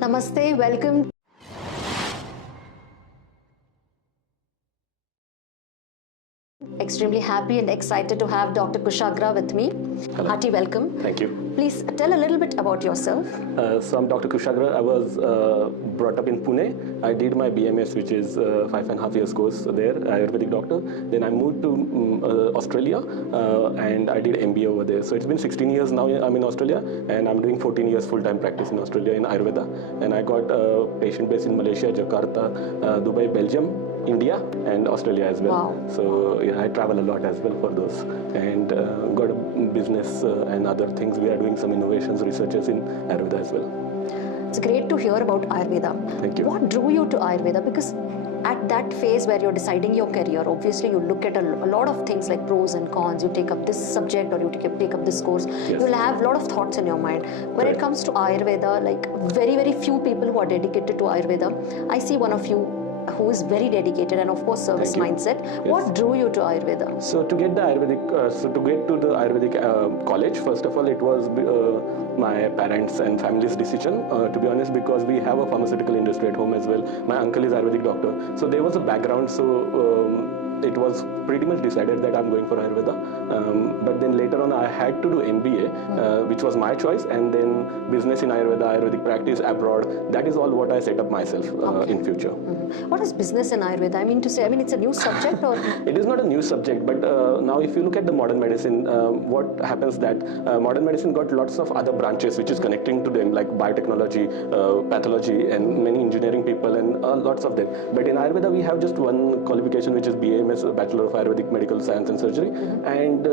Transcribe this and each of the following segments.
Namaste, welcome. Extremely happy and excited to have Dr. Kushagra with me. Hello. Hearty welcome. Thank you. Please tell a little bit about yourself. So I'm Dr. Kushagra. I was brought up in Pune. I did my BMS, which is 5.5 years course there, Ayurvedic doctor. Then I moved to Australia and I did MBA over there. So it's been 16 years now I'm in Australia, and I'm doing 14 years full-time practice in Australia in Ayurveda. And I got a patient base in Malaysia, Jakarta, Dubai, Belgium, India, and Australia as well. Wow. So yeah, I travel a lot as well for those, and got a business and other things. We are doing some innovations, researches in Ayurveda as well. It's great to hear about Ayurveda. Thank you. What drew you to Ayurveda? Because at that phase where you're deciding your career, obviously you look at a lot of things like pros and cons. You take up this subject or you take up this course. Yes. You'll have a lot of thoughts in your mind. When Correct. it comes to Ayurveda, like very few people who are dedicated to Ayurveda. I see one of you who is very dedicated and of course service mindset. Yes. What drew you to Ayurveda? So to get the Ayurvedic, to get to the Ayurvedic college, first of all, it was my parents and family's decision. To be honest, because we have a pharmaceutical industry at home as well. My uncle is Ayurvedic doctor, so there was a background. So it was pretty much decided that I'm going for Ayurveda. But then later on, I had to do MBA, which was my choice, and then business in Ayurveda, Ayurvedic practice abroad. That is all what I set up myself in future. What is business in Ayurveda? I mean, it's a new subject or? It is not a new subject, but now if you look at the modern medicine, what happens that modern medicine got lots of other branches which is connecting to them, like biotechnology, pathology, and many engineering people, and lots of them. But in Ayurveda, we have just one qualification, which is BAMS, Bachelor of Ayurvedic Medical Science and Surgery, and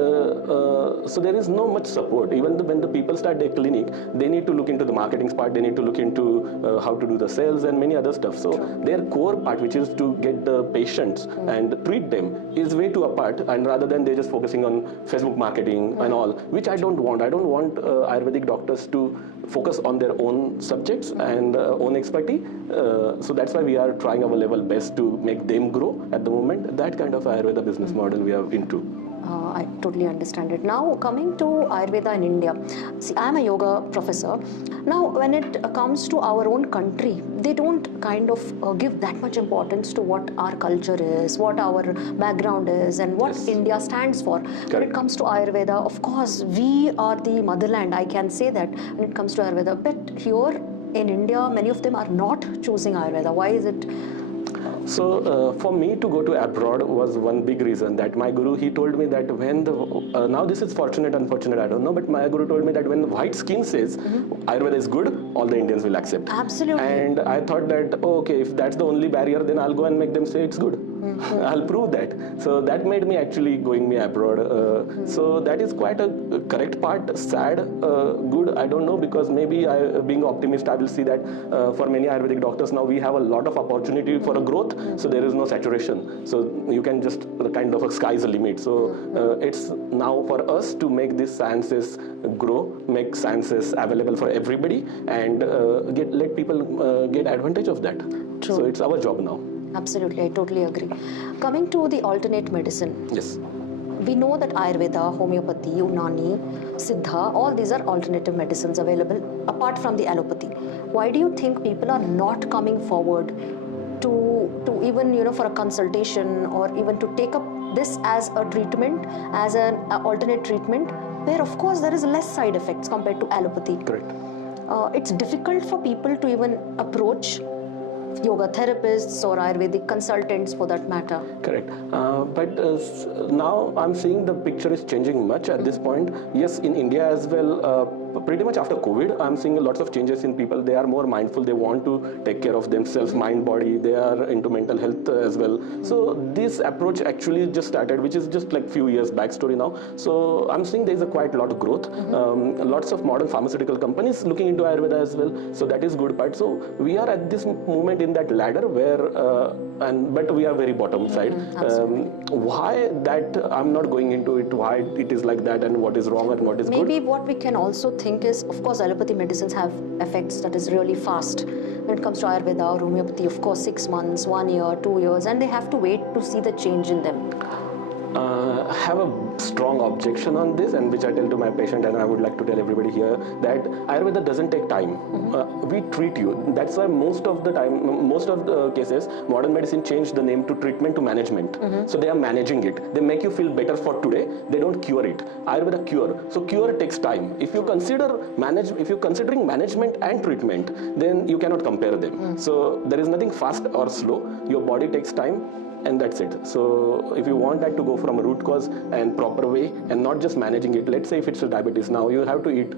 so there is no much support. Even when the people start their clinic, they need to look into the marketing part, they need to look into how to do the sales and many other stuff. So their core part, which is to get the patients and treat them, is way too apart, and rather than they're just focusing on Facebook marketing and all, which I don't want. I don't want Ayurvedic doctors to focus on their own subjects and own expertise. So that's why we are trying our level best to make them grow at the moment. That kind of Ayurveda business model we are into. I totally understand it. Now, coming to Ayurveda in India, see, I'm a yoga professor. Now, when it comes to our own country, they don't kind of give that much importance to what our culture is, what our background is, and what India stands for. Correct. When it comes to Ayurveda, of course, we are the motherland, I can say that, when it comes to Ayurveda. But here in India, many of them are not choosing Ayurveda. Why is it? So for me to go to abroad was one big reason. That my guru, he told me that when the now this is fortunate, unfortunate, I don't know, but my guru told me that when the white skin says Ayurveda is good, all the Indians will accept. Absolutely. And I thought that, oh, okay, if that's the only barrier, then I'll go and make them say it's good. I'll prove that. So that made me actually going me abroad. So that is quite a correct part. Sad, good, I don't know, because maybe being optimist, I will see that for many Ayurvedic doctors now we have a lot of opportunity for a growth. So there is no saturation. So you can just kind of sky's the limit. So it's now for us to make these sciences grow, make sciences available for everybody, and let people get advantage of that. True. So it's our job now. Absolutely, I totally agree. Coming to the alternate medicine. Yes. We know that Ayurveda, homeopathy, Unani, Siddha, all these are alternative medicines available apart from the allopathy. Why do you think people are not coming forward to even, for a consultation or even to take up this as a treatment, as an alternate treatment, where of course there is less side effects compared to allopathy? Correct. It's difficult for people to even approach yoga therapists or Ayurvedic consultants for that matter. Correct. But now I'm seeing the picture is changing much at this point. Yes, in India as well, pretty much after COVID, I'm seeing lots of changes in people. They are more mindful. They want to take care of themselves, mind, body. They are into mental health as well. So this approach actually just started, which is just like few years back story now. So I'm seeing there is a quite lot of growth. Lots of modern pharmaceutical companies looking into Ayurveda as well. So that is good part. So we are at this moment in that ladder where, but we are very bottom side. Why that I'm not going into it, why it is like that and what is wrong and what is good. Maybe what we can also think is, of course, allopathy medicines have effects that is really fast. When it comes to Ayurveda or homeopathy, of course, 6 months, 1 year, 2 years, and they have to wait to see the change in them. have a strong objection on this, and which I tell to my patient, and I would like to tell everybody here that Ayurveda doesn't take time. We treat you. That's why most of the time, most of the cases, modern medicine changed the name to treatment to management. So they are managing it. They make you feel better for today. They don't cure it. Ayurveda cure. So cure takes time. If you're considering management and treatment, then you cannot compare them. So there is nothing fast or slow. Your body takes time, and that's it. So if you want that to go from a root cause and proper way and not just managing it, let's say if it's a diabetes, now you have to eat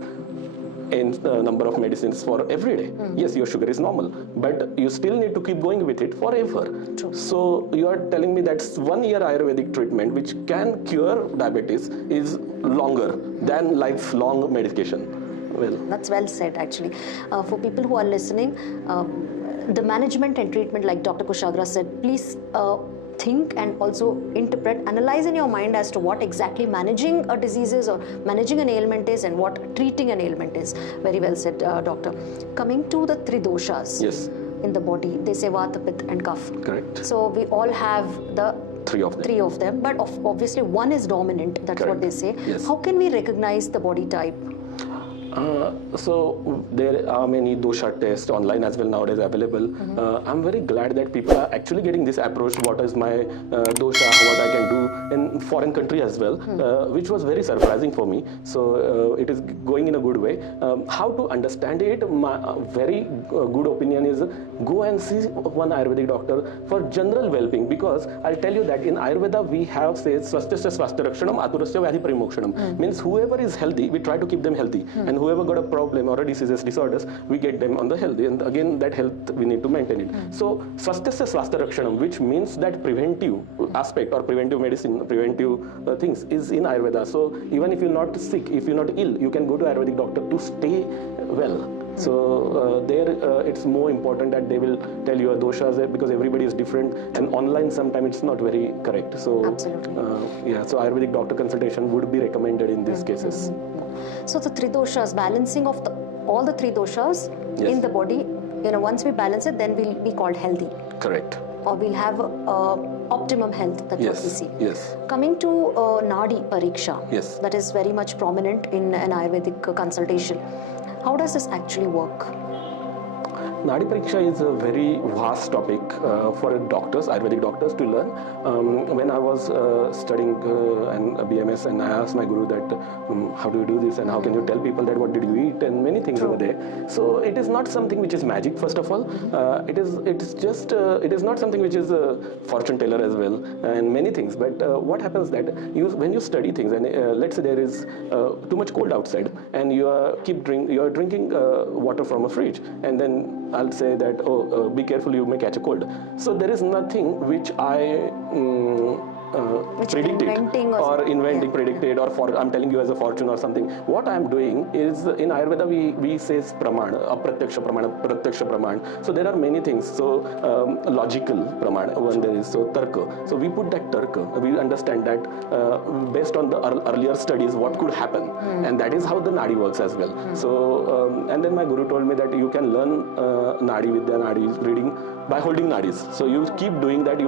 in number of medicines for every day. Yes, your sugar is normal, but you still need to keep going with it forever. True. So you are telling me that 1 year Ayurvedic treatment which can cure diabetes is longer than lifelong medication. Well, that's well said, actually. For people who are listening, the management and treatment, like Dr. Kushagra said, please think and also interpret, analyze in your mind as to what exactly managing a disease is or managing an ailment is and what treating an ailment is. Very well said, doctor. Coming to the three doshas yes, in the body, they say vata, pitta and kapha. correct. So we all have the Three of them. but obviously one is dominant, that's Correct. what they say. Yes. How can we recognize the body type? So there are many dosha tests online as well nowadays available. I'm very glad that people are actually getting this approach, what is my dosha, what I can do in foreign country as well, which was very surprising for me. So it is going in a good way. How to understand it, my very good opinion is go and see one Ayurvedic doctor for general well-being, because I'll tell you that in Ayurveda we have says swasthasya swastharakshanam aturasya vyadhi primokshanam, means whoever is healthy, we try to keep them healthy, and whoever got a problem or a diseases, disorders, we get them on the healthy, and again that health we need to maintain it. So swasthasya swastharakshanam, which means that preventive aspect or preventive medicine, preventive things is in Ayurveda. So even if you're not sick, if you're not ill, you can go to Ayurvedic doctor to stay well. So there it's more important that they will tell you a doshas, because everybody is different, and online sometimes it's not very correct. So Absolutely. yeah, so Ayurvedic doctor consultation would be recommended in these cases. So the three doshas, balancing of all the three doshas Yes. in the body, once we balance it, then we'll be called healthy, Correct. or we'll have optimum health. That's what we see. Yes. Coming to Nadi pariksha, Yes. that is very much prominent in an Ayurvedic consultation. How does this actually work? Nadi pariksha is a very vast topic for doctors, Ayurvedic doctors to learn. When I was studying a BMS, and I asked my guru that how do you do this and how can you tell people that what did you eat and many things over there. So it is not something which is magic, first of all. It is not something which is a fortune teller as well, and many things. But what happens that when you study things, and let's say there is too much cold outside, and you are drinking water from a fridge, and then I'll say that, be careful, you may catch a cold. So there is nothing which I predicted predicted, or I'm telling you as a fortune or something. What I'm doing is, in Ayurveda we say praman, apratyaksha praman. So there are many things. So logical praman, one there is, so tarka. So we put that tarka, we understand that based on the earlier studies what could happen, and that is how the Nadi works as well. So and then my guru told me that you can learn Nadi with the Nadi reading by holding Nadis. So you keep doing that,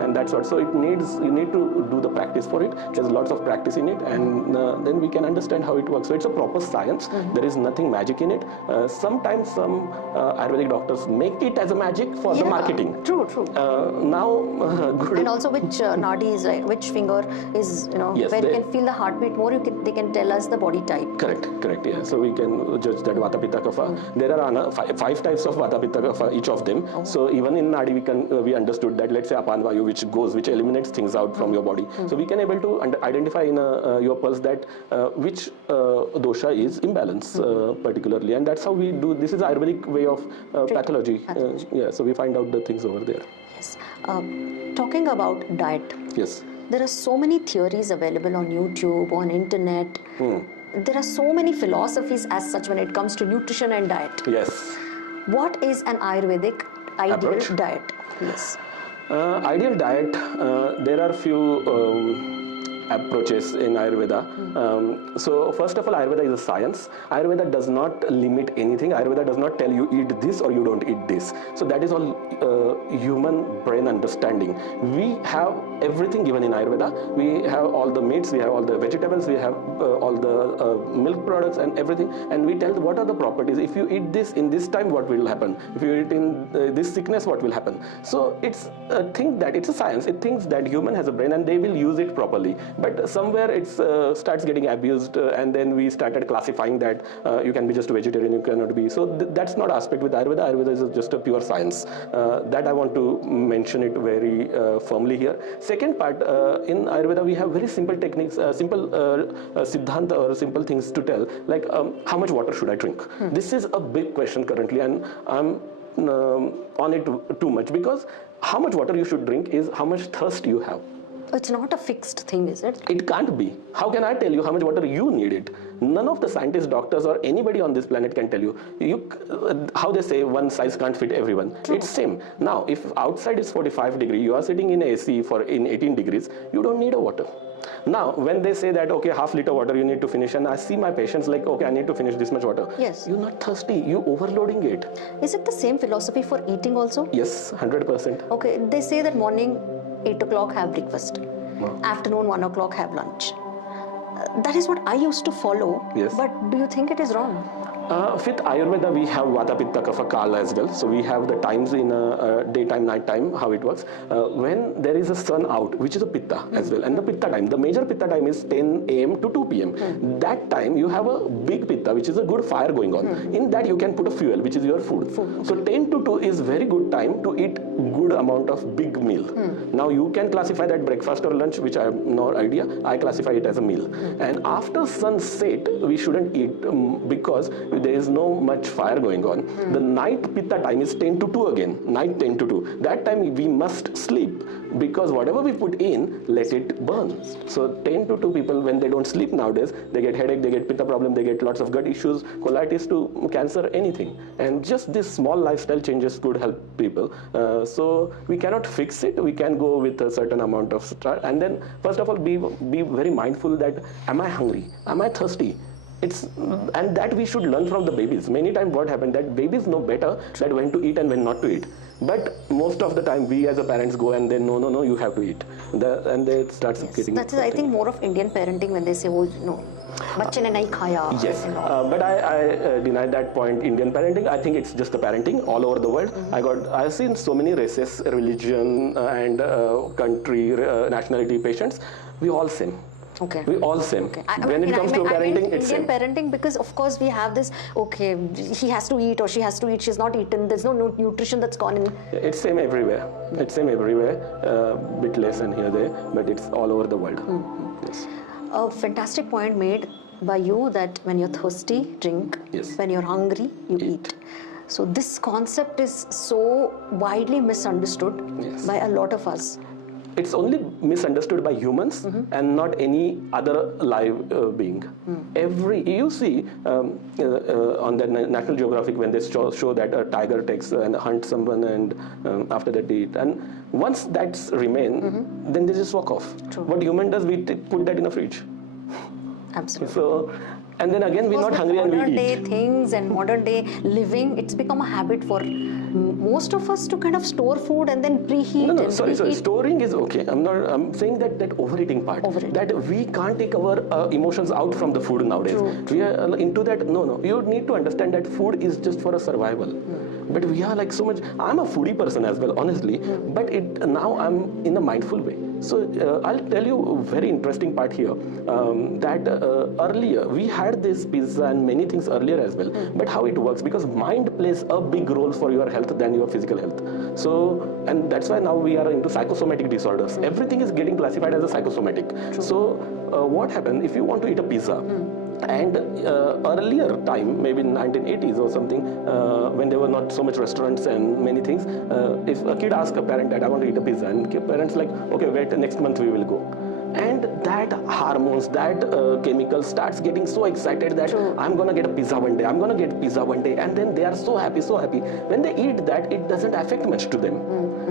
and that's what. So you need to do the practice for it. There's lots of practice in it, and then we can understand how it works. So it's a proper science. There is nothing magic in it. Sometimes some Ayurvedic doctors make it as a magic for the marketing. True. Good. And also which nadi is right, which finger is, Yes, where you can feel the heartbeat more, they can tell us the body type. Correct, yeah. So we can judge that Vata, Pitta, Kapha. There are five types of Vata, Pitta, Kapha, each of them. So even in Nadi we understood that, let's say Apan Vayu, which eliminates things out from your body. So we can able to identify in your pulse that which dosha is imbalance particularly, and that's how we do. This is Ayurvedic way of pathology. Yeah, so we find out the things over there. Yes. Talking about diet. Yes. There are so many theories available on YouTube, on internet. There are so many philosophies as such when it comes to nutrition and diet. Yes. What is an Ayurvedic ideal diet? Yes. Ideal diet, there are few approaches in Ayurveda. So first of all, Ayurveda is a science. Ayurveda does not limit anything. Ayurveda does not tell you eat this or you don't eat this. So that is all human brain understanding. We have everything given in Ayurveda. We have all the meats, we have all the vegetables, we have all the milk products and everything, and we tell what are the properties. If you eat this in this time, what will happen? If you eat in this sickness, what will happen? So it's a thing that it's a science. It thinks that human has a brain and they will use it properly. But somewhere it starts getting abused, and then we started classifying that you can be just a vegetarian, you cannot be. So that's not aspect with Ayurveda. Ayurveda is just a pure science. That I want to mention it very firmly here. Second part, in Ayurveda we have very simple techniques, simple siddhanta or simple things to tell, like how much water should I drink? This is a big question currently, and I'm on it too much, because how much water you should drink is how much thirst you have. It's not a fixed thing, is it? It can't be. How can I tell you how much water you need it? None of the scientists, doctors, or anybody on this planet can tell you. How they say one size can't fit everyone. True. It's same. Now, if outside is 45 degrees, you are sitting in AC in 18 degrees, you don't need a water. Now, when they say that, okay, half-liter water you need to finish, and I see my patients like, okay, I need to finish this much water. Yes. You're not thirsty. You're overloading it. Is it the same philosophy for eating also? Yes, 100%. Okay, they say that morning 8 o'clock have breakfast, afternoon 1 o'clock have lunch. That is what I used to follow. Yes. But do you think it is wrong? With Ayurveda, we have Vata, Pitta, Kapha, Kala as well. So we have the times in daytime, nighttime, how it works. When there is a sun out, which is a Pitta as well, and the Pitta time, the major Pitta time is 10 a.m. to 2 p.m. That time you have a big Pitta, which is a good fire going on. In that you can put a fuel, which is your food. So 10 to 2 is very good time to eat good amount of big meal. Now you can classify that breakfast or lunch, which I have no idea. I classify it as a meal. And after sunset, we shouldn't eat because there is no much fire going on. The night Pitta time is 10 to 2 again, night 10 to 2. That time we must sleep, because whatever we put in, let it burn. So 10 to 2 people, when they don't sleep nowadays, they get headache, they get Pitta problem, they get lots of gut issues, colitis to cancer, anything. And just this small lifestyle changes could help people. So we cannot fix it. We can go with a certain amount of start. And then first of all, be very mindful that, am I hungry? Am I thirsty? And that we should learn from the babies. Many times what happened, that babies know better that when to eat and when not to eat. But most of the time we as a parents go and then no, you have to eat. And they start getting... That's I think more of Indian parenting, when they say, oh, no, bachche ne nahi khaya. Yes, but I deny that point, Indian parenting. I think it's just the parenting all over the world. I've seen so many races, religion and country, nationality patients. We all same. Okay. We all same. Okay. When it comes to parenting, it's Indian same. parenting, because of course we have this, okay, he has to eat or she has to eat, she's not eaten, there's no nutrition that's gone in. It's same everywhere. It's same everywhere. Bit less and here there, but it's all over the world. Yes. A fantastic point made by you, that when you're thirsty, drink. Yes. When you're hungry, you eat. So this concept is so widely misunderstood by a lot of us. It's only misunderstood by humans and not any other live being. You see on the National Geographic, when they show that a tiger takes and hunts someone, and after that they eat. And once that's remain, then they just walk off. True. What human does, we put that in a fridge. Absolutely. So, and then again we're not hungry and we eat. Modern day things and modern day living, it's become a habit for most of us to kind of store food and then preheat. No, sorry. Storing is okay. I'm saying that overeating part. That we can't take our emotions out from the food nowadays. True. We are into that. No. You need to understand that food is just for a survival. But we are like so much. I'm a foodie person as well, honestly. But now I'm in a mindful way. So I'll tell you a very interesting part here. That earlier we had this pizza and many things earlier as well. But how it works, because mind plays a big role for your health than your physical health. So, and that's why now we are into psychosomatic disorders. Everything is getting classified as a psychosomatic. True. So what happened if you want to eat a pizza? And earlier time, maybe in 1980s or something, when there were not so much restaurants and many things, if a kid asks a parent that I want to eat a pizza, and parents like, okay, wait, next month we will go. And that hormones, that chemical starts getting so excited that I'm gonna get a pizza one day, I'm gonna get pizza one day, and then they are so happy. When they eat that, it doesn't affect much to them.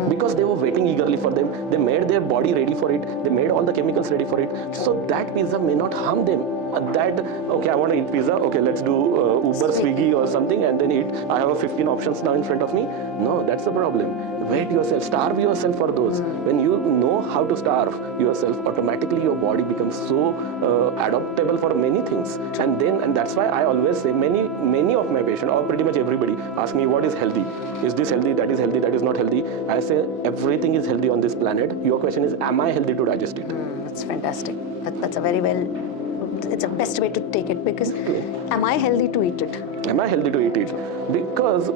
because they were waiting eagerly for them. They made their body ready for it. They made all the chemicals ready for it. So that pizza may not harm them. Okay, I want to eat pizza. Okay, let's do Uber, Swiggy or something and then eat. I have 15 options now in front of me. No, that's the problem. Wait yourself, starve yourself for those. When you know how to starve yourself, automatically your body becomes so adaptable for many things. And that's why I always say, many of my patients, or pretty much everybody, ask me what is healthy. Is this healthy? That is healthy? That is not healthy? I say everything is healthy on this planet. Your question is, am I healthy to digest it? That's fantastic. That's a very it's a best way to take it, because am I healthy to eat it? Am I healthy to eat it? Because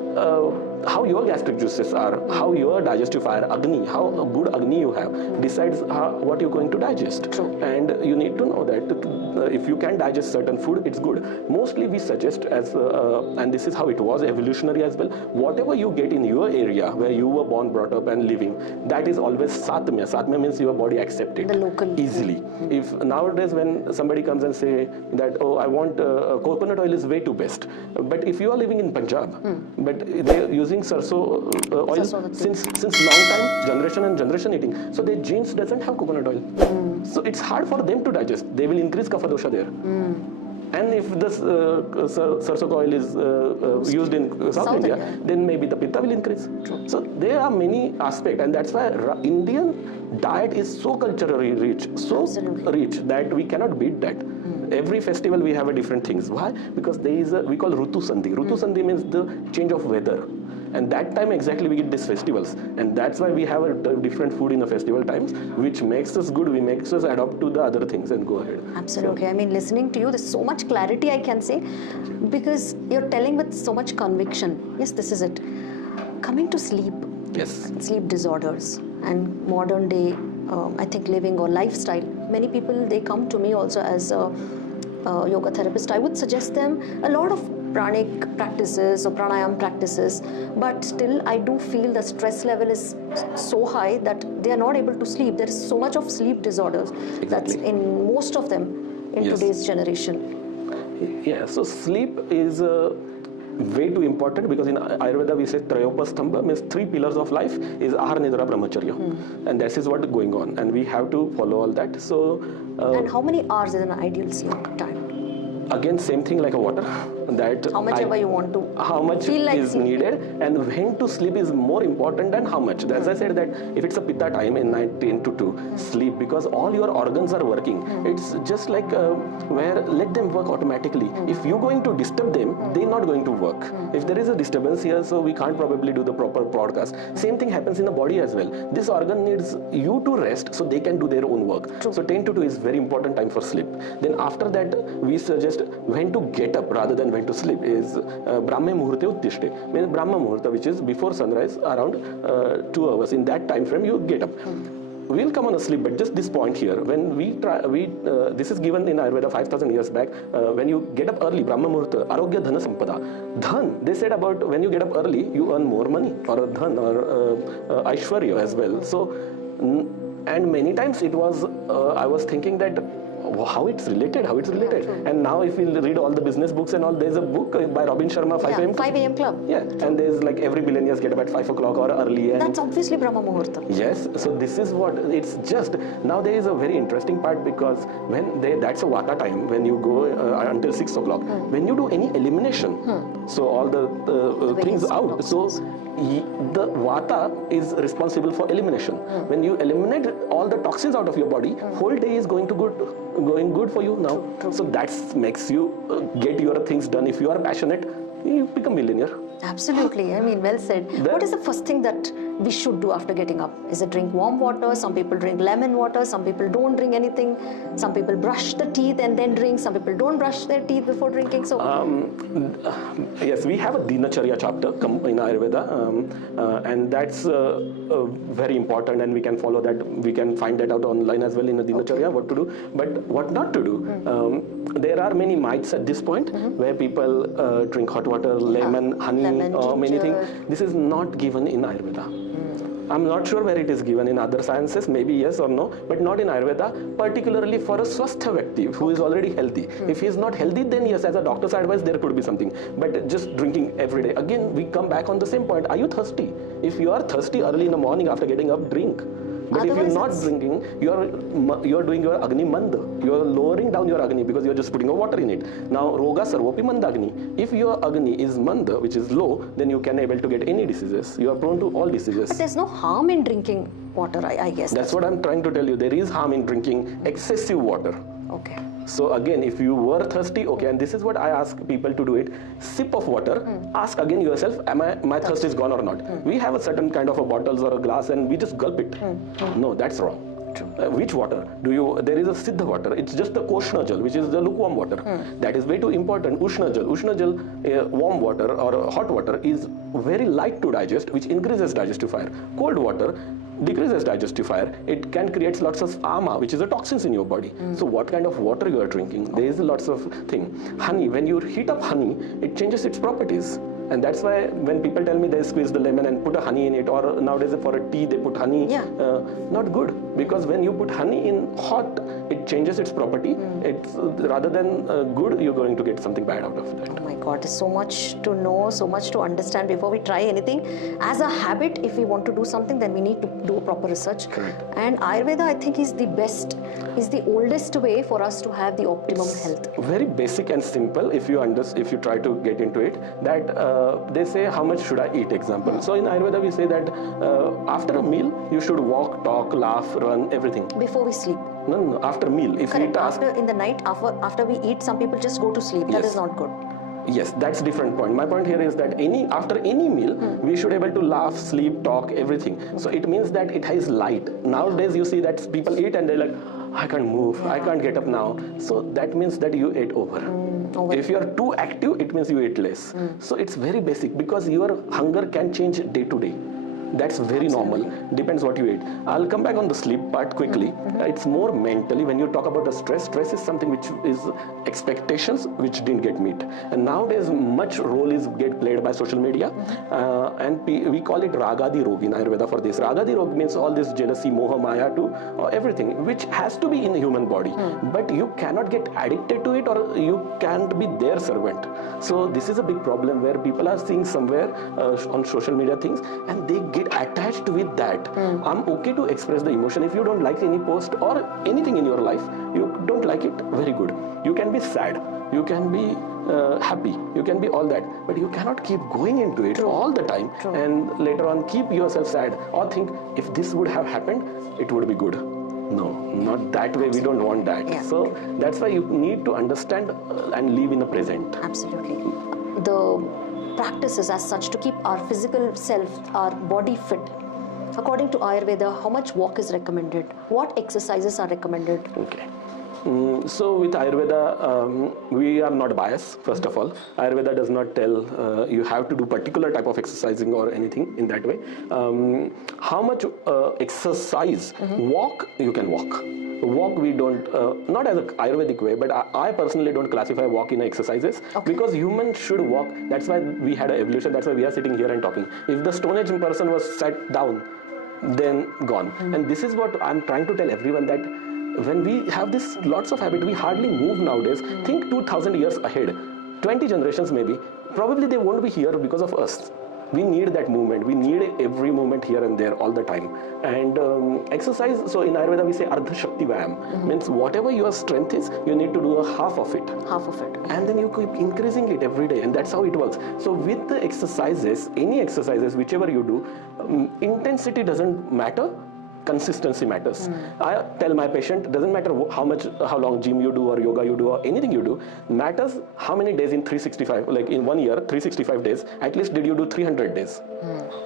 how your gastric juices are, how your digestive fire, Agni, how good Agni you have, decides what you're going to digest. True. And you need to know that if you can digest certain food, it's good. Mostly we suggest, and this is how it was evolutionary as well, whatever you get in your area where you were born, brought up and living, that is always satmya. Satmya means your body accepts it the local easily. If nowadays when somebody comes and say that, oh, I want coconut oil is way too best, but if you are living in Punjab, but they're using sarso oil since long time, generation and generation eating, so their genes doesn't have coconut oil. So it's hard for them to digest. They will increase kapha dosha there. And if this sarso oil is used in South India, then maybe the pitta will increase. True. So there are many aspects, and that's why Indian diet is so culturally rich, so rich that we cannot beat that. Every festival we have a different things. Why? Because there is we call Rutu Sandhi. Rutu Sandhi means the change of weather. And that time exactly we get these festivals. And that's why we have a different food in the festival times, which makes us good, makes us adapt to the other things and go ahead. Absolutely. I mean, listening to you, there's so much clarity I can say, because you're telling with so much conviction. Yes, this is it. Coming to sleep. Yes. Sleep disorders and modern day, I think, living or lifestyle. Many people, they come to me also as a yoga therapist. I would suggest them a lot of pranic practices or pranayam practices, but still I do feel the stress level is so high that they are not able to sleep. There is so much of sleep disorders that's in most of them in today's generation. Yeah, so sleep is way too important, because in Ayurveda we say Trayopastambha, means 3 pillars of life is Ahara Nidra Brahmacharya, and this is what is going on, and we have to follow all that. So and how many hours is an ideal sleep time? Again, same thing like a water, that how much ever you want to, how much is needed, and when to sleep is more important than how much. As I said, that if it's a pitta time in night 10 to 2, sleep, because all your organs are working. It's just like where let them work automatically. If you're going to disturb them, they're not going to work. If there is a disturbance here, so we can't probably do the proper broadcast. Same thing happens in the body as well. This organ needs you to rest so they can do their own work. True. So 10 to 2 is very important time for sleep. Then after that, we suggest when to get up rather than when to sleep is Brahma Muhurte Uttishte, means Brahma Muhurta, which is before sunrise, around 2 hours. In that time frame, you get up. We'll come on a sleep, but just this point here, when this is given in Ayurveda 5,000 years back, when you get up early, Brahma Muhurta, Arogya Dhana Sampada. Dhan, they said about when you get up early, you earn more money, or dhan, or Aishwarya as well. So, and many times it was, I was thinking that, how it's related. And now if you read all the business books and all, there's a book by Robin Sharma, 5 a.m. 5 a.m. club. Yeah, and there's like every billionaires get up at 5 o'clock or early. And that's obviously Brahma Muhurta. Yes, so this is what, it's just, now there is a very interesting part, because that's a Vata time, when you go until 6 o'clock. When you do any elimination, so all the things out, so the Vata is responsible for elimination. When you eliminate all the toxins out of your body, whole day is going good for you now. So that makes you get your things done. If you are passionate, you become millionaire. Absolutely. I mean, well said. What is the first thing that we should do after getting up? Is it drink warm water? Some people drink lemon water. Some people don't drink anything. Some people brush the teeth and then drink. Some people don't brush their teeth before drinking. So, yes, we have a Dinacharya chapter in Ayurveda, and that's very important, and we can follow that. We can find that out online as well in the Dinacharya, what to do, but what not to do. There are many myths at this point where people drink hot water, lemon, honey, lemon, many ginger. things. This is not given in Ayurveda. I'm not sure where it is given in other sciences, maybe yes or no, but not in Ayurveda, particularly for a swastha vyakti who is already healthy. If he is not healthy, then yes, as a doctor's advice, there could be something. But just drinking every day, again, we come back on the same point. Are you thirsty? If you are thirsty early in the morning after getting up, drink. But if you're not drinking, you're doing your Agni Manda. You're lowering down your Agni because you're just putting a water in it. Now, Roga Sarvopi Mandagni. If your Agni is Manda, which is low, then you can able to get any diseases. You are prone to all diseases. But there's no harm in drinking water, I guess. That's what I'm trying to tell you. There is harm in drinking excessive water. Okay. So again, if you were thirsty, okay, and this is what I ask people to do it, sip of water, ask again yourself, my thirst is gone or not? We have a certain kind of a bottles or a glass and we just gulp it. No, that's wrong. Which water? There is a Siddha water, it's just the Koshna Jal, which is the lukewarm water. That is way too important. Ushna Jal, warm water or hot water is very light to digest, which increases digestive fire. Cold water decreases digestive fire. It can create lots of ama, which is the toxins in your body. So what kind of water you are drinking? There is lots of thing. Honey, when you heat up honey, it changes its properties. And that's why when people tell me they squeeze the lemon and put a honey in it, or nowadays for a tea they put honey, not good. Because when you put honey in hot, it changes its property. It's rather than good, you're going to get something bad out of that. Oh my God, there's so much to know, so much to understand before we try anything. As a habit, if we want to do something, then we need to do a proper research. Correct. And Ayurveda, I think, is the best, is the oldest way for us to have the optimum health. Very basic and simple if you try to get into it. That they say, how much should I eat, example. So in Ayurveda we say that after a meal you should walk, talk, laugh, run, everything. Before we sleep. No, after meal. If Correct. we After in the night, after we eat, some people just go to sleep. That is not good. Yes, that's different point. My point here is that after any meal, we should able to laugh, sleep, talk, everything. So it means that it has light. Nowadays you see that people eat and they're like, I can't move, I can't get up now. So that means that you ate over. If you are too active, it means you eat less. So it's very basic because your hunger can change day to day. That's very normal. Depends what you eat. I'll come back on the sleep part quickly. It's more mentally. When you talk about the stress is something which is expectations which didn't get met. And nowadays much role is played by social media. And we call it Ragadi Rog in Ayurveda for this. Ragadi Rog means all this jealousy, moha, maya to everything which has to be in the human body. But you cannot get addicted to it or you can't be their servant. So this is a big problem where people are seeing somewhere on social media things and they get attached with that. I'm okay to express the emotion. If you don't like any post or anything in your life, you don't like it, very good. You can be sad, you can be happy, you can be all that, but you cannot keep going into it all the time and later on keep yourself sad or think if this would have happened, it would be good. No, not that way. We don't want that. So that's why you need to understand and live in the present. Absolutely. The practices as such to keep our physical self, our body fit. According to Ayurveda, how much walk is recommended? What exercises are recommended? Okay. So with Ayurveda, we are not biased, first of all. Ayurveda does not tell you have to do particular type of exercising or anything in that way. How much exercise, walk, you can walk. Walk we don't, not as an Ayurvedic way, but I personally don't classify walk in exercises because humans should walk. That's why we had an evolution, that's why we are sitting here and talking. If the Stone Age person was sat down, then gone. And this is what I'm trying to tell everyone, that when we have this lots of habit, we hardly move nowadays. Think 2000 years ahead, 20 generations maybe, probably they won't be here because of us. We need that movement. We need every movement here and there all the time. And exercise, so in Ayurveda we say Ardha Shakti Vayam. Means whatever your strength is, you need to do a half of it. Half of it. And then you keep increasing it every day, and that's how it works. So with the exercises, any exercises, whichever you do, intensity doesn't matter. Consistency matters. I tell my patient, doesn't matter how long gym you do or yoga you do or anything you do, matters how many days in 365, like in 1 year, 365 days, at least did you do 300 days?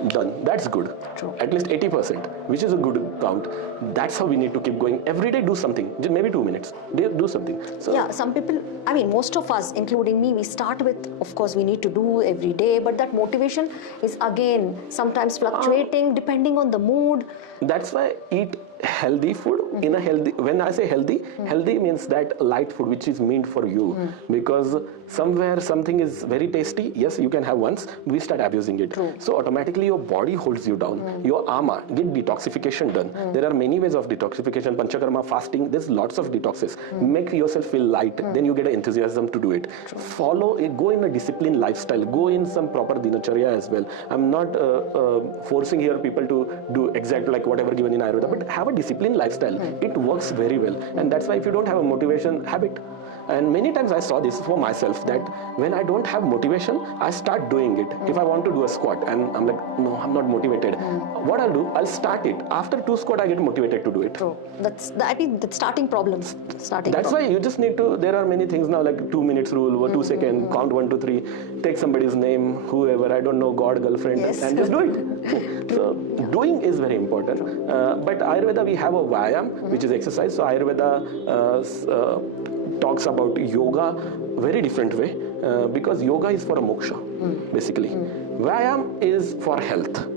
Done. That's good. True. At least 80%, which is a good count. That's how we need to keep going. Every day do something, maybe 2 minutes, do something. So yeah, some people, I mean, most of us, including me, we start with, of course, we need to do every day, but that motivation is again sometimes fluctuating depending on the mood. That's why eat healthy food in a healthy, when I say healthy, healthy means that light food which is meant for you, because somewhere something is very tasty, yes, you can have once, we start abusing it. So automatically your body holds you down. Your ama, get detoxification done. There are many ways of detoxification, panchakarma, fasting, there's lots of detoxes. Make yourself feel light, then you get an enthusiasm to do it. Follow it, go in a disciplined lifestyle, go in some proper dinacharya as well. I'm not forcing here people to do exact like whatever given in Ayurveda, but have a disciplined lifestyle. It works very well, and that's why if you don't have a motivation, have it. And many times I saw this for myself, that when I don't have motivation, I start doing it. If I want to do a squat and I'm like, no, I'm not motivated. What I'll do, I'll start it. After 2 squats, I get motivated to do it. True. I think the starting problems. That's why you just need to, there are many things now like 2 minutes rule, or 2 seconds, count 1, 2, 3, take somebody's name, whoever, I don't know, God, girlfriend, and just do it. So doing is very important. But Ayurveda, we have a Vyayam, which is exercise. So Ayurveda talks about yoga very different way, because yoga is for a moksha, basically. Vyayam is for health.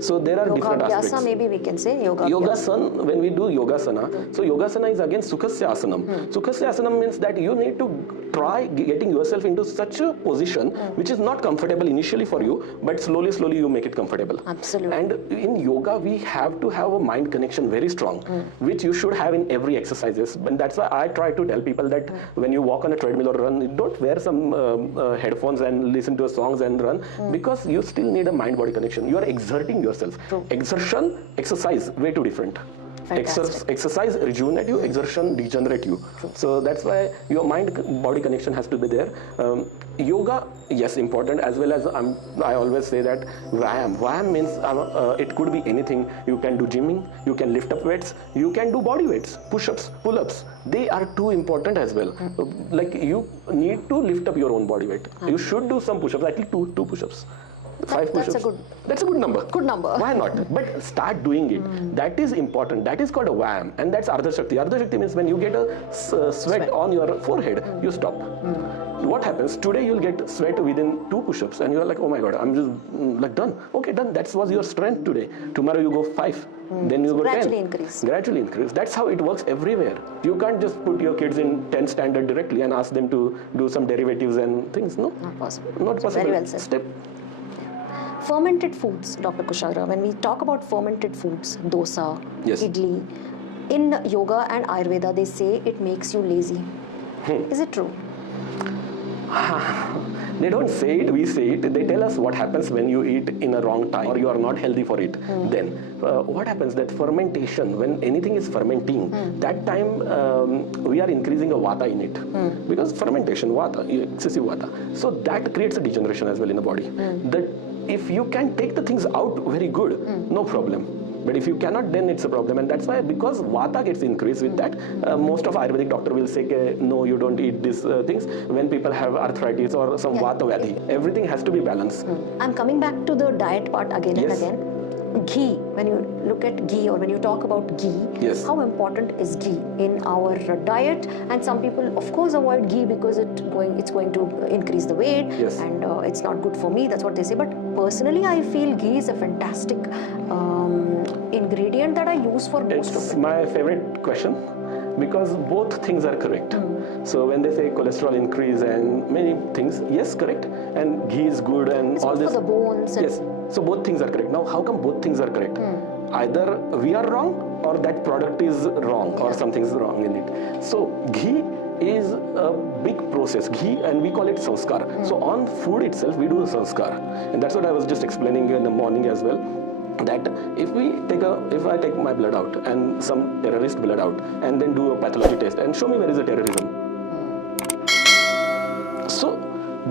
So there are different aspects. Maybe we can say yoga. Yogasana, when we do yogasana, so yogasana is again sukhasya asanam. Sukhasya asanam means that you need to try getting yourself into such a position which is not comfortable initially for you, but slowly you make it comfortable. Absolutely. And in yoga, we have to have a mind connection very strong, which you should have in every exercises. And that's why I try to tell people that when you walk on a treadmill or run, don't wear some headphones and listen to songs and run, because you still need a mind-body connection. You are exerting yourself. Exertion, exercise, way too different. Exercise rejuvenate you, exertion degenerate you. So that's why your mind-body connection has to be there. Yoga, yes, important, as well as I always say that Vyayam. Vyayam means it could be anything. You can do gymming, you can lift up weights, you can do body weights, push-ups, pull-ups. They are too important as well. Like you need to lift up your own body weight. You should do some push-ups, at least two push-ups. 5 push-ups. That's a good number. Good number. Why not? But start doing it. That is important. That is called a Vyayam. And that's Ardha Shakti. Ardha Shakti means when you get a sweat on your forehead, you stop. What happens? Today you'll get sweat within 2 push-ups and you're like, oh my God, I'm just like done. Okay, done. That was your strength today. Tomorrow you go 5. Then you go 10. Gradually increase. That's how it works everywhere. You can't just put your kids in 10th standard directly and ask them to do some derivatives and things. No. Not possible. Not possible. Very well said. Step. Fermented foods, Dr. Kushagra, when we talk about fermented foods, dosa, Yes. idli, in yoga and Ayurveda, they say it makes you lazy. Is it true? They don't say it, we say it. They tell us what happens when you eat in a wrong time or you are not healthy for it. Then what happens, that fermentation, when anything is fermenting, that time we are increasing a vata in it. Because fermentation, vata, excessive vata. So that creates a degeneration as well in the body. That if you can take the things out very good, no problem. But if you cannot, then it's a problem. And that's why, because vata gets increased with that, most of Ayurvedic doctor will say, no, you don't eat these things. When people have arthritis or some vata vyadhi, everything has to be balanced. I'm coming back to the diet part again and again. Ghee, when you look at ghee or when you talk about ghee, how important is ghee in our diet? And some people, of course, avoid ghee because it's going to increase the weight and it's not good for me. That's what they say. But personally, I feel ghee is a fantastic ingredient that I use for most of it. It's my favorite question, because both things are correct. So when they say cholesterol increase and many things, yes, correct. And ghee is good and it's all good this. for the bones. Yes. So both things are correct. Now, how come both things are correct? Either we are wrong or that product is wrong or something's wrong in it. So ghee is a big process. Ghee, and we call it sanskar. So on food itself, we do a sanskar. And that's what I was just explaining in the morning as well. That if I take my blood out and some terrorist blood out and then do a pathology test and show me where is the terrorism. So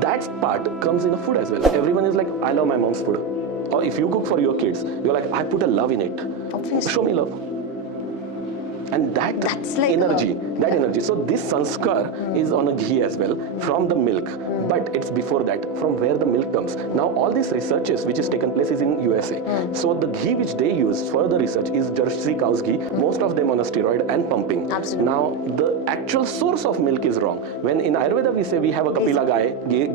that part comes in the food as well. Everyone is like, I love my mom's food. Or if you cook for your kids, you're like, I put a love in it. Obviously. Show me love. and That's like energy. So this sanskar is on a ghee as well from the milk, but it's before that from where the milk comes. Now all these researches which is taken place is in USA. So the ghee which they use for the research is Jersey cow's ghee, most of them on a steroid and pumping. Absolutely. Now the actual source of milk is wrong. When in Ayurveda we say we have a Kapila guy,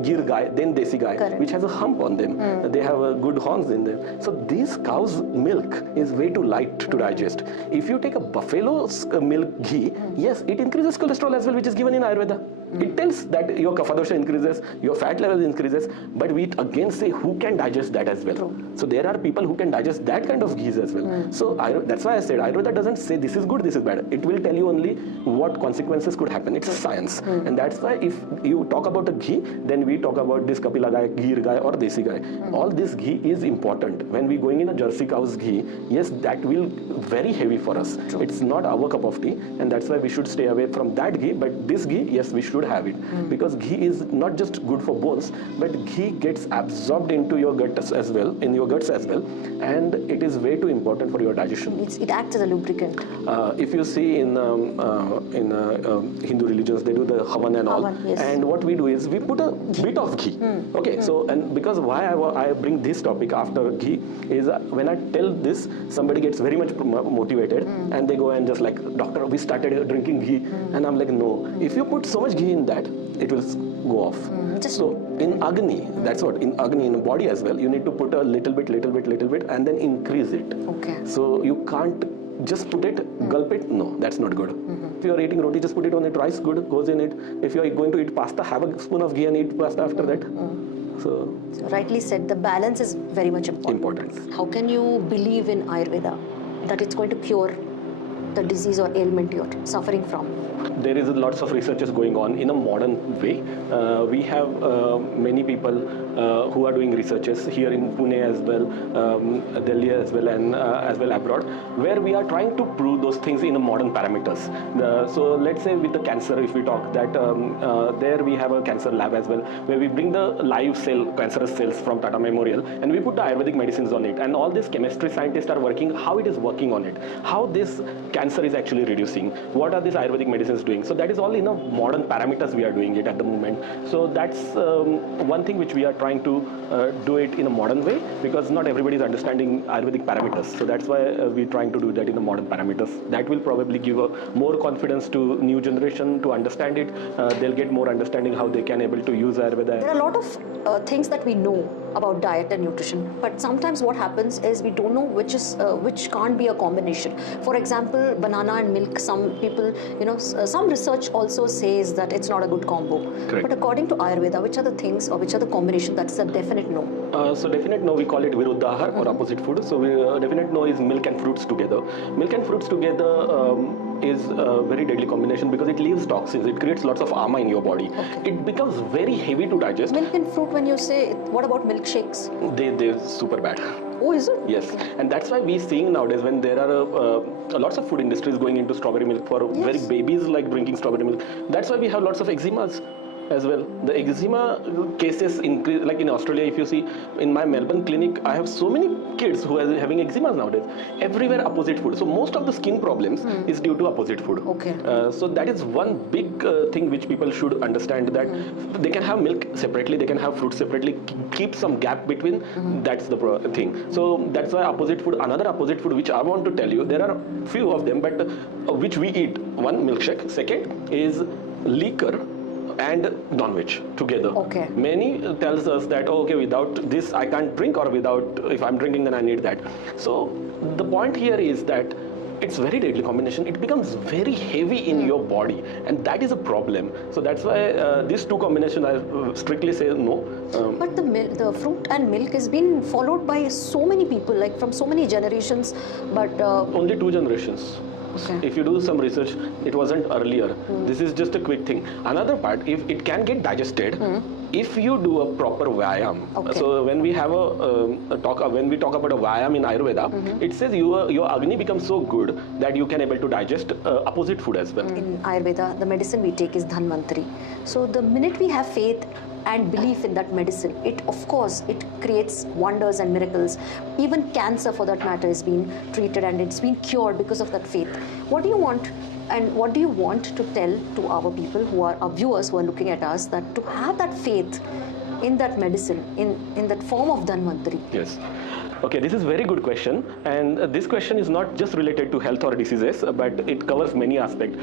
Gir guy, then Desi guy, Correct. which has a hump on them. They have good horns in them. So these cows' milk is way too light to digest. If you take a buffalo's milk ghee, yes, it increases cholesterol as well, which is given in Ayurveda. It tells that your kapha dosha increases, your fat level increases, but we again say who can digest that as well. True. So there are people who can digest that kind of ghees as well. So that's why I said Ayurveda doesn't say this is good, this is bad. It will tell you only what consequences could happen. It's science. And that's why if you talk about a ghee, then we talk about this Kapila guy, Gir guy or Desi guy. All this ghee is important. When we going in a Jersey cow's ghee, yes, that will very heavy for us. True. It's not our cup of tea, and that's why we should stay away from that ghee. But this ghee, yes, we should have it, because ghee is not just good for bones, but ghee gets absorbed into your guts as well, and it is way too important for your digestion. It acts as a lubricant. If you see in Hindu religions, they do the havan and all, Havan, yes. and what we do is we put a bit of ghee. Okay, so and because why I bring this topic after ghee is when I tell this, somebody gets very much motivated, and they go and just like, doctor, we started drinking ghee, and I'm like, no, if you put so much ghee in that, it will go off. So in Agni, that's what, in Agni, in the body as well, you need to put a little bit, and then increase it. Okay. So you can't just put it, gulp it, no, that's not good. If you are eating roti, just put it on it, rice good, goes in it. If you are going to eat pasta, have a spoon of ghee and eat pasta after that. So Rightly said, the balance is very much important. How can you believe in Ayurveda that it's going to cure the disease or ailment you're suffering from? There is lots of researches going on in a modern way. We have many people who are doing researches here in Pune as well, Delhi as well, and as well abroad, where we are trying to prove those things in a modern parameters. So let's say with the cancer, if we talk that there we have a cancer lab as well, where we bring the live cancerous cells from Tata Memorial, and we put the Ayurvedic medicines on it, and all these chemistry scientists are working how it is working on it, how this cancer is actually reducing, what are these Ayurvedic medicines doing. So that is all in a modern parameters we are doing it at the moment. So that's one thing which we are trying to do it in a modern way, because not everybody is understanding Ayurvedic parameters. So that's why we're trying to do that in a modern parameters. That will probably give more confidence to new generation to understand it. They'll get more understanding how they can able to use Ayurveda. There are a lot of things that we know about diet and nutrition, but sometimes what happens is we don't know which can't be a combination. For example, banana and milk, some people, some research also says that it's not a good combo. Correct. But according to Ayurveda, which are the things or which are the combination that's a definite no? So definite no, we call it viruddhahar or opposite food. So definite no is milk and fruits together. Milk and fruits together is a very deadly combination because it leaves toxins. It creates lots of ama in your body. Okay. It becomes very heavy to digest. Milk and fruit, when you say, what about milkshakes? They're super bad. Oh, is it? Yes, and that's why we're seeing nowadays when there are lots of food industries going into strawberry milk for very babies like drinking strawberry milk. That's why we have lots of eczemas as well. The eczema cases increase, like in Australia, if you see, in my Melbourne clinic, I have so many kids who are having eczemas nowadays. Everywhere opposite food. So most of the skin problems is due to opposite food. Okay. So that is one big thing which people should understand, that they can have milk separately, they can have fruit separately, keep some gap between. That's the thing. So that's why opposite food, another opposite food which I want to tell you, there are few of them, but which we eat. One, milkshake. Second is liquor and non-veg together. Okay. Many tells us that, oh, okay, without this I can't drink, or without, if I'm drinking then I need that. So the point here is that it's very deadly combination. It becomes very heavy in your body, and that is a problem. So that's why these two combinations I strictly say no. But the fruit and milk has been followed by so many people, like from so many generations, but only 2 generations. Okay. If you do some research, it wasn't earlier. This is just a quick thing. Another part, if it can get digested, if you do a proper vyayam. Okay. So when we have when we talk about a vyayam in Ayurveda, it says your Agni becomes so good that you can able to digest opposite food as well. in Ayurveda, the medicine we take is Dhanvantari. So the minute we have faith and belief in that medicine, it of course it creates wonders and miracles. Even cancer, for that matter, is being treated and it's been cured because of that faith. What do you want, and what do you want to tell to our people who are our viewers who are looking at us, that to have that faith in that medicine, in that form of Dhanvantari? Yes. Okay, this is a very good question, and this question is not just related to health or diseases, but it covers many aspects.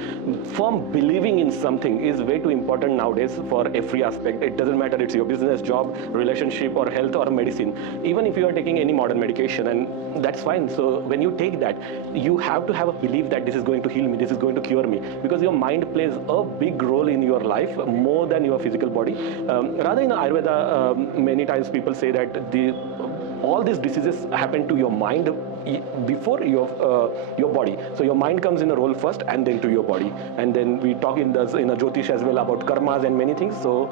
From believing in something is way too important nowadays for every aspect. It doesn't matter it's your business, job, relationship, or health or medicine. Even if you are taking any modern medication, and that's fine. So when you take that, you have to have a belief that this is going to heal me, this is going to cure me, because your mind plays a big role in your life more than your physical body. Rather in Ayurveda, many times people say that all these diseases happen to your mind before your body. So your mind comes in a role first, and then to your body. And then we talk in a Jyotish as well about karmas and many things. So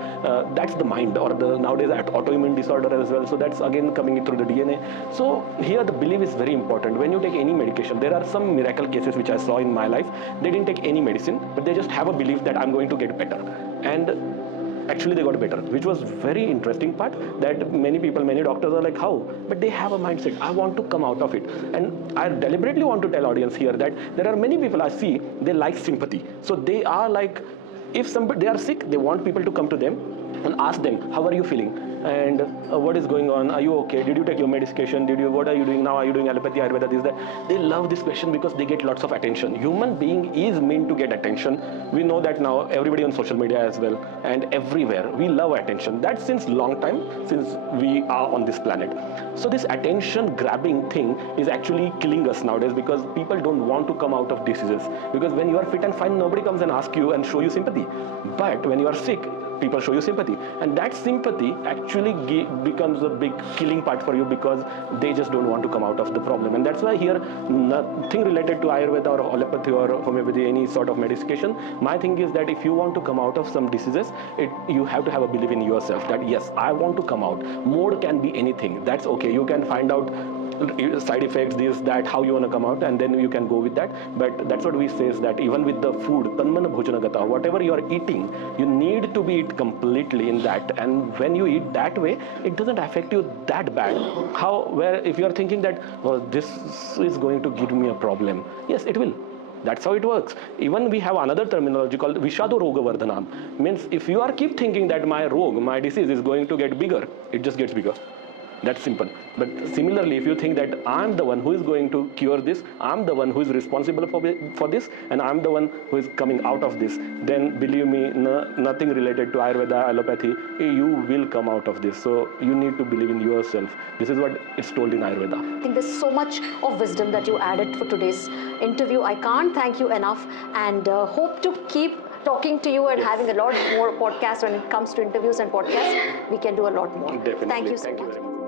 that's the mind, or the nowadays autoimmune disorder as well. So that's again coming through the DNA. So here the belief is very important. When you take any medication, there are some miracle cases which I saw in my life. They didn't take any medicine, but they just have a belief that I'm going to get better. And actually they got better, which was very interesting part, that many people, many doctors are like, how? But they have a mindset, I want to come out of it. And I deliberately want to tell audience here that there are many people I see, they like sympathy. So they are like, if somebody, they are sick, they want people to come to them and ask them, how are you feeling? And what is going on? Are you okay? Did you take your medication? What are you doing now? Are you doing allopathy, Ayurveda, this, that? They love this question because they get lots of attention. Human being is meant to get attention. We know that now, everybody on social media as well, and everywhere. We love attention. That's since long time, since we are on this planet. So this attention grabbing thing is actually killing us nowadays, because people don't want to come out of diseases. Because when you are fit and fine, nobody comes and asks you and show you sympathy. But when you are sick, people show you sympathy, and that sympathy actually becomes a big killing part for you, because they just don't want to come out of the problem. And that's why here, nothing related to Ayurveda or allopathy or homeopathy, any sort of medication. My thing is that if you want to come out of some diseases, you have to have a belief in yourself that yes, I want to come out. Mode can be anything. That's okay. You can find out side effects, this, that, how you want to come out, and then you can go with that. But that's what we say, is that even with the food, tanmana bhojanagata, whatever you are eating, you need to be eat completely in that. And when you eat that way, it doesn't affect you that bad. Where if you are thinking that, well, this is going to give me a problem, yes, it will. That's how it works. Even we have another terminology called Vishado Roga Vardhanam. Means if you are keep thinking that my disease is going to get bigger, it just gets bigger. That's simple. But similarly, if you think that I'm the one who is going to cure this, I'm the one who is responsible for this, and I'm the one who is coming out of this, then believe me, nothing related to Ayurveda, allopathy, you will come out of this. So you need to believe in yourself. This is what it's told in Ayurveda. I think there's so much of wisdom that you added for today's interview. I can't thank you enough, and hope to keep talking to you and having a lot more podcasts. When it comes to interviews and podcasts, we can do a lot more. Definitely. Thank you so Thank you much. very much.